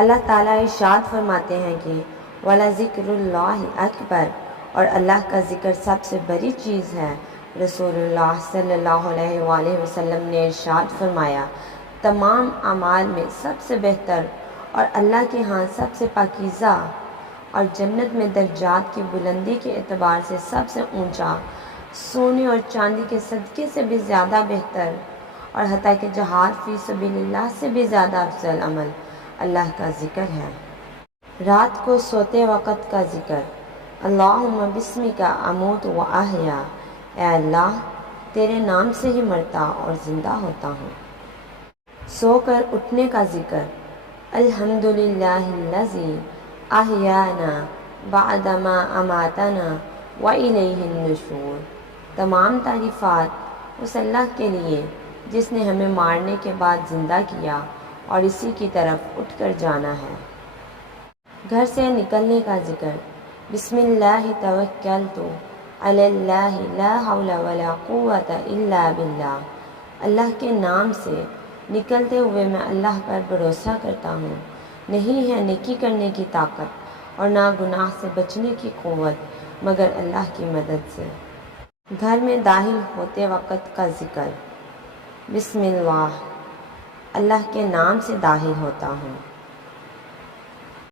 اللہ تعالیٰ ارشاد فرماتے ہیں کہ وَلَذِكْرُ اللَّهِ اکبر، اور اللہ کا ذکر سب سے بڑی چیز ہے۔ رسول اللہ صلی اللہ علیہ وآلہ وسلم نے ارشاد فرمایا، تمام اعمال میں سب سے بہتر اور اللہ کے ہاں سب سے پاکیزہ اور جنت میں درجات کی بلندی کے اعتبار سے سب سے اونچا، سونے اور چاندی کے صدقے سے بھی زیادہ بہتر اور حتیٰ کہ جہاد فی سبیل اللہ سے بھی زیادہ افضل عمل اللہ کا ذکر ہے۔ رات کو سوتے وقت کا ذکر، اللہم بسمک اموت و احیا، اے اللہ تیرے نام سے ہی مرتا اور زندہ ہوتا ہوں۔ سو کر اٹھنے کا ذکر، الحمدللہ الذی احیانا بعد ما اماتنا والیہ النشور، تمام تعریفات اس اللہ کے لیے جس نے ہمیں مارنے کے بعد زندہ کیا اور اسی کی طرف اٹھ کر جانا ہے۔ گھر سے نکلنے کا ذکر، بسم اللہ توکلت علی اللہ لا حول ولا قوت الا باللہ، اللہ کے نام سے نکلتے ہوئے میں اللہ پر بھروسہ کرتا ہوں، نہیں ہے نیکی کرنے کی طاقت اور نہ گناہ سے بچنے کی قوت مگر اللہ کی مدد سے۔ گھر میں داخل ہوتے وقت کا ذکر، بسم اللہ، اللہ کے نام سے داخل ہوتا ہوں۔